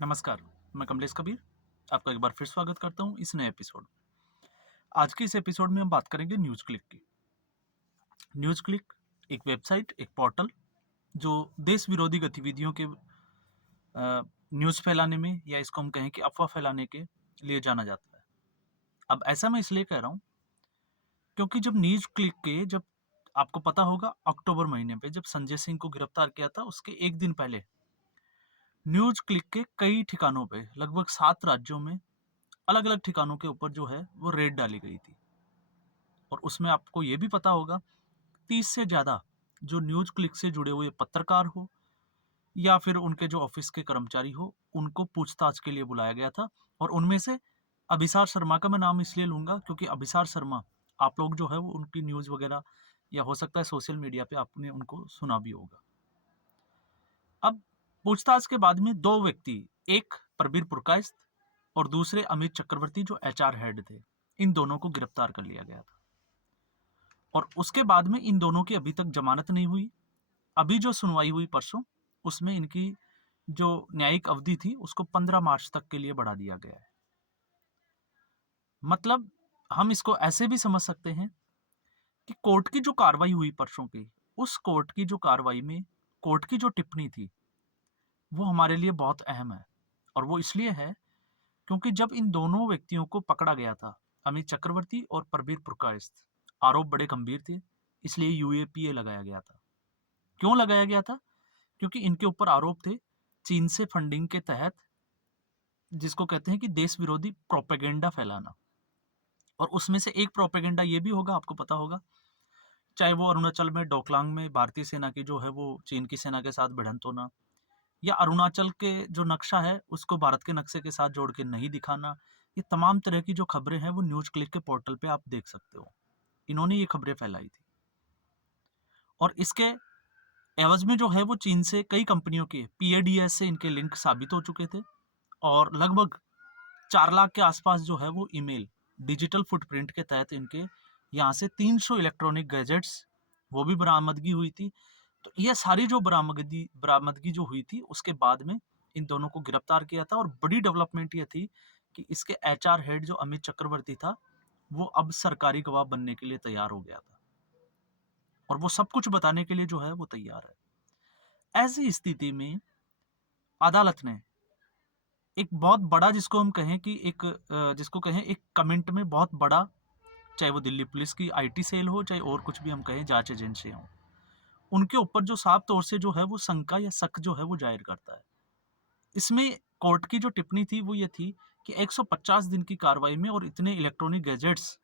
नमस्कार, मैं कमलेश कबीर, आपका एक बार फिर स्वागत करता हूँ इस नए एपिसोड में। आज के इस एपिसोड में हम बात करेंगे न्यूज़ क्लिक की। न्यूज़ क्लिक एक वेबसाइट, एक पोर्टल जो देश विरोधी गतिविधियों के न्यूज़ फैलाने में या इसको हम कहें कि अफ़वाह फैलाने के लिए जाना जाता है। अब ऐसा मैं इसलिए कह रहा हूँ क्योंकि जब न्यूज़ क्लिक के जब आपको पता होगा अक्टूबर महीने पे जब संजय सिंह को गिरफ्तार किया था उसके 1 दिन पहले न्यूज़ क्लिक के कई ठिकानों पे लगभग 7 राज्यों में अलग-अलग ठिकानों के ऊपर जो है वो रेड डाली गई थी। और उसमें आपको ये भी पता होगा 30 से ज़्यादा जो न्यूज़ क्लिक से जुड़े हुए पत्रकार हो या फिर उनके जो ऑफिस के कर्मचारी हो, उनको पूछताछ के लिए बुलाया गया था और उनमें से अभिसार शर्मा का मैं नाम इसलिए लूँगा क्योंकि अभिसार शर्मा आप लोग जो है वो उनकी न्यूज़ वगैरह या हो सकता है सोशल मीडिया पे आपने उनको सुना भी होगा। अब पूछताछ के बाद में 2 व्यक्ति, एक प्रबीर पुरकायस्थ और दूसरे अमित चक्रवर्ती जो एचआर हेड थे, इन दोनों को गिरफ्तार कर लिया गया था। और उसके बाद में इन दोनों की अभी तक जमानत नहीं हुई। अभी जो सुनवाई हुई परसों, उसमें इनकी जो न्यायिक अवधि थी, उसको 15 मार्च तक के लिए बढ़ा दिया गया है। मतलब हम इसको ऐसे भी समझ सकते हैं कि कोर्ट की जो कार्रवाई हुई परसों की, उस कोर्ट की जो कार्रवाई में कोर्ट की जो टिप्पणी थी, वो हमारे लिए बहुत अहम है। और वो इसलिए है क्योंकि जब इन दोनों व्यक्तियों को पकड़ा गया था, अमित चक्रवर्ती और प्रबीर पुरकायस्थ, आरोप बड़े गंभीर थे, इसलिए यूएपीए लगाया गया था। क्यों लगाया गया था? क्योंकि इनके ऊपर आरोप थे चीन से फंडिंग के तहत जिसको कहते हैं कि देश विरोधी प्रोपेगेंडा फैलाना। और उसमें से एक प्रोपेगेंडा ये भी होगा, आपको पता होगा, चाहे वो अरुणाचल में डोकलांग में भारतीय सेना की जो है वो चीन की सेना के साथ भिड़ंत होना, या अरुणाचल के जो नक्शा है उसको भारत के नक्शे के साथ जोड़ के नहीं दिखाना। ये तमाम तरह की जो खबरें हैं वो न्यूज़ क्लिक के पोर्टल पे आप देख सकते हो। इन्होंने ये खबरें फैलाई थी और इसके एवज में जो है वो चीन से कई कंपनियों के पीएडीएस से इनके लिंक साबित हो चुके थे और लगभग 4 लाख के आसपास जो है वो ईमेल डिजिटल फुटप्रिंट के तहत इनके यहाँ से 300 इलेक्ट्रॉनिक गैजेट्स वो भी बरामदगी हुई थी। तो ये सारी जो बरामदगी बरामदगी जो हुई थी उसके बाद में इन दोनों को गिरफ्तार किया था और बड़ी डेवलपमेंट ये थी कि इसके एचआर हेड जो अमित चक्रवर्ती था वो अब सरकारी गवाह बनने के लिए तैयार हो गया था और वो सब कुछ बताने के लिए जो है वो तैयार है। ऐसी स्थिति में अदालत ने एक बहुत बड़ा जिसको हम कहें कि एक जिसको कहें एक कमेंट में बहुत बड़ा, चाहे वो दिल्ली पुलिस की आईटी सेल हो चाहे और कुछ भी हम कहें जांच एजेंसी हो, उनके ऊपर जो साफ तौर से जो है वो शंका या शक जो है वो जाहिर करता है। इसमें कोर्ट की जो टिप्पणी थी वो ये थी कि 150 दिन की कार्रवाई में और इतने इलेक्ट्रॉनिक गैजेट्स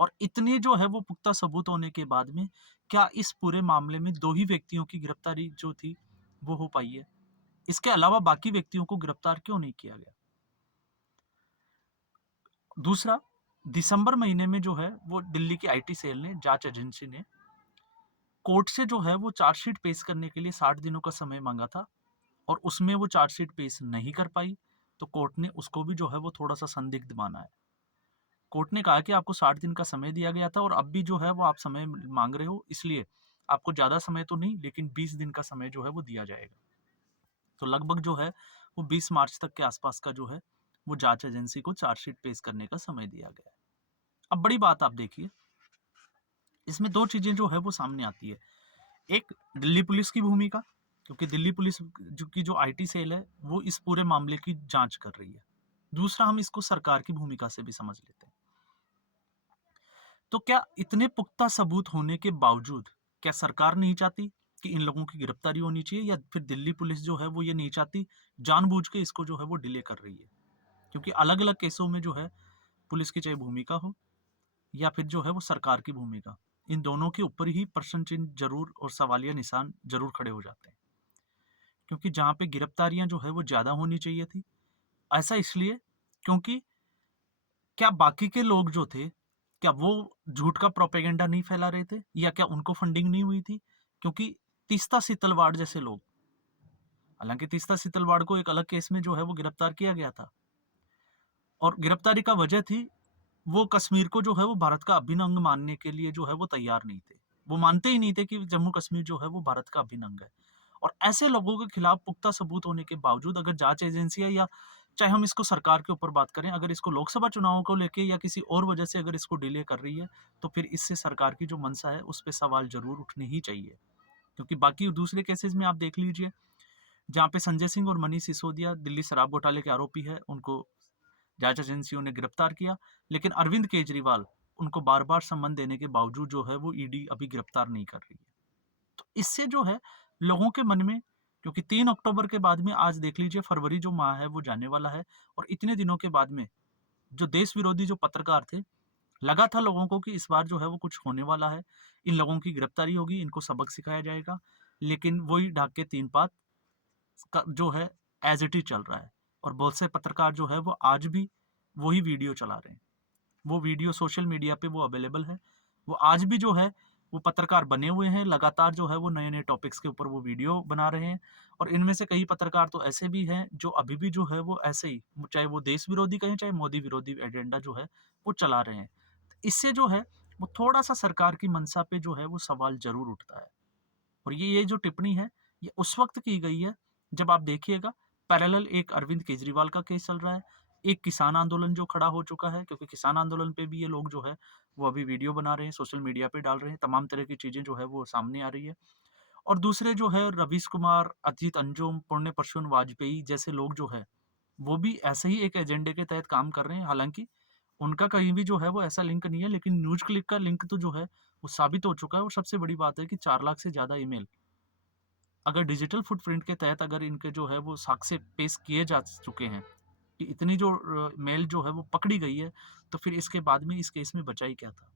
और इतने जो है वो पुख्ता सबूत होने के बाद में क्या इस पूरे मामले में 2 ही व्यक्तियों की गिरफ्तारी जो थी वो हो पाई है? इसके अलावा बाकी व्यक्तियों को गिरफ्तार क्यों नहीं किया गया? दूसरा, दिसंबर महीने में जो है वो दिल्ली की आईटी सेल ने, जांच एजेंसी ने कोर्ट से जो है वो चार्जशीट पेश करने के लिए 60 दिनों का समय मांगा था और उसमें वो चार्जशीट पेश नहीं कर पाई, तो कोर्ट ने उसको भी जो है वो थोड़ा-सा संदिग्ध माना है। कोर्ट ने कहा कि आपको 60 दिन का समय दिया गया था और अब भी जो है वो आप समय माँग रहे हो, इसलिए आपको ज़्यादा समय तो नहीं लेकिन 20 दिन का समय जो है वो दिया जाएगा। तो लगभग जो है वो 20 मार्च तक के आसपास का जो है वो जांच एजेंसी को चार्जशीट पेश करने का समय दिया गया है। अब बड़ी बात आप देखिए, इसमें 2 चीज़ें जो है वो सामने आती है। एक, दिल्ली पुलिस की भूमिका, क्योंकि दिल्ली पुलिस की जो आईटी सेल है वो इस पूरे मामले की जांच कर रही है। दूसरा, हम इसको सरकार की भूमिका से भी समझ लेते हैं। तो क्या इतने पुख्ता सबूत होने के बावजूद क्या सरकार नहीं चाहती कि इन लोगों की गिरफ्तारी होनी चाहिए, या फिर दिल्ली पुलिस जो है वो ये नहीं चाहती, जानबूझ के इसको जो है वो डिले कर रही है? क्योंकि अलग-अलग केसों में जो है पुलिस की चाहे भूमिका हो या फिर जो है वो सरकार की भूमिका, इन दोनों के ऊपर ही प्रश्न चिन्ह ज़रूर और सवालिया निशान ज़रूर खड़े हो जाते हैं। क्योंकि जहाँ पे गिरफ्तारियाँ जो है वो ज़्यादा होनी चाहिए थी। ऐसा इसलिए क्योंकि क्या बाकी के लोग जो थे, क्या वो झूठ का प्रोपेगेंडा नहीं फैला रहे थे? या क्या उनको फंडिंग नहीं हुई थी? क्योंकि तीस्ता सितलवाड़ जैसे लोग, हालाँकि तीस्ता सितलवाड़ को एक अलग केस में जो है वो गिरफ्तार किया गया था और गिरफ्तारी का वजह थी, वो कश्मीर को जो है वो भारत का अभिन्न अंग मानने के लिए जो है वो तैयार नहीं थे। वो मानते ही नहीं थे कि जम्मू कश्मीर जो है वो भारत का अभिन्न अंग है। और ऐसे लोगों के खिलाफ पुख्ता सबूत होने के बावजूद अगर जांच एजेंसियां या चाहे हम इसको सरकार के ऊपर बात करें, अगर इसको लोकसभा चुनावों को लेके या किसी और वजह से अगर इसको डिले कर रही है, तो फिर इससे सरकार की जो मंशा है उस पर सवाल जरूर उठने ही चाहिए। क्योंकि बाकी दूसरे केसेस में आप देख लीजिए, जहाँ पे संजय सिंह और मनीष सिसोदिया दिल्ली शराब घोटाले के आरोपी है, उनको जांच एजेंसियों ने गिरफ्तार किया, लेकिन अरविंद केजरीवाल उनको बार बार सम्मन देने के बावजूद जो है वो ईडी अभी गिरफ्तार नहीं कर रही है। तो इससे जो है लोगों के मन में, क्योंकि 3 अक्टूबर के बाद में आज देख लीजिए फरवरी जो माह है वो जाने वाला है, और इतने दिनों के बाद में जो देश विरोधी जो पत्रकार थे, लगा था लोगों को कि इस बार जो है वो कुछ होने वाला है, इन लोगों की गिरफ्तारी होगी, इनको सबक सिखाया जाएगा, लेकिन वही ढाक के तीन पात का जो है एज इट इज चल रहा है। और बहुत से पत्रकार जो है वो आज भी वही वीडियो चला रहे हैं, वो वीडियो सोशल मीडिया पे वो अवेलेबल है, वो आज भी जो है वो पत्रकार बने हुए हैं, लगातार जो है वो नए नए टॉपिक्स के ऊपर वो वीडियो बना रहे हैं। और इनमें से कई पत्रकार तो ऐसे भी हैं जो अभी भी जो है वो ऐसे ही, चाहे वो देश विरोधी कहें चाहे मोदी विरोधी एजेंडा जो है वो चला रहे हैं। इससे जो है वो थोड़ा सा सरकार की मंशा पे जो है वो सवाल जरूर उठता है। और ये जो टिप्पणी है ये उस वक्त की गई है जब आप देखिएगा पैरेलल एक अरविंद केजरीवाल का केस चल रहा है, एक किसान आंदोलन जो खड़ा हो चुका है, क्योंकि किसान आंदोलन पे भी ये लोग जो है वो अभी वीडियो बना रहे हैं, सोशल मीडिया पे डाल रहे हैं, तमाम तरह की चीजें जो है वो सामने आ रही है। और दूसरे जो है रवीश कुमार, अजीत अंजुम, पुण्य परशुन वाजपेयी जैसे लोग जो है वो भी ऐसे ही एक एजेंडे के तहत काम कर रहे हैं। हालांकि उनका कहीं भी जो है वो ऐसा लिंक नहीं है, लेकिन न्यूज क्लिक का लिंक तो जो है वो साबित हो चुका है। और सबसे बड़ी बात है कि 4 लाख से ज्यादा ईमेल अगर डिजिटल फुटप्रिंट के तहत अगर इनके जो है वो साक्ष्य पेश किए जा चुके हैं कि इतनी जो मेल जो है वो पकड़ी गई है, तो फिर इसके बाद में इस केस में बचा ही क्या था।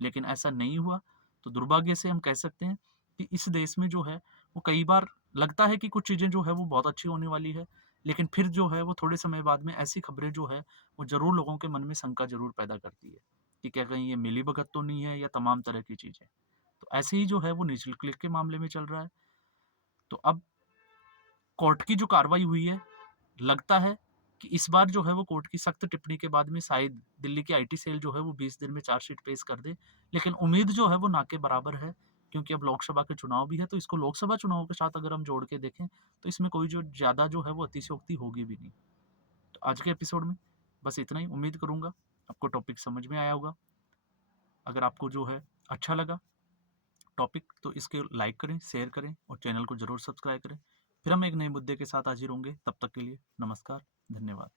लेकिन ऐसा नहीं हुआ, तो दुर्भाग्य से हम कह सकते हैं कि इस देश में जो है वो कई बार लगता है कि कुछ चीज़ें जो है वो बहुत अच्छी होने वाली है, लेकिन फिर जो है वो थोड़े समय बाद में ऐसी खबरें जो है वो ज़रूर लोगों के मन में शंका ज़रूर पैदा करती है कि क्या कहीं ये मिलीभगत तो नहीं है या तमाम तरह की चीज़ें। तो ऐसे ही जो है वो निचल क्लिक के मामले में चल रहा है। तो अब कोर्ट की जो कार्रवाई हुई है, लगता है कि इस बार जो है वो कोर्ट की सख्त टिप्पणी के बाद में शायद दिल्ली की आईटी सेल जो है वो 20 दिन में चार्जशीट पेश कर दे। लेकिन उम्मीद जो है वो ना के बराबर है, क्योंकि अब लोकसभा के चुनाव भी है, तो इसको लोकसभा चुनाव के साथ अगर हम जोड़ के देखें तो इसमें कोई जो ज़्यादा जो है वो अतिशयोक्ति होगी भी नहीं। तो आज के एपिसोड में बस इतना ही। उम्मीद करूंगा आपको टॉपिक समझ में आया होगा। अगर आपको जो है अच्छा लगा टॉपिक तो इसके लाइक करें, शेयर करें और चैनल को जरूर सब्सक्राइब करें। फिर हम एक नए मुद्दे के साथ हाजिर होंगे। तब तक के लिए नमस्कार, धन्यवाद।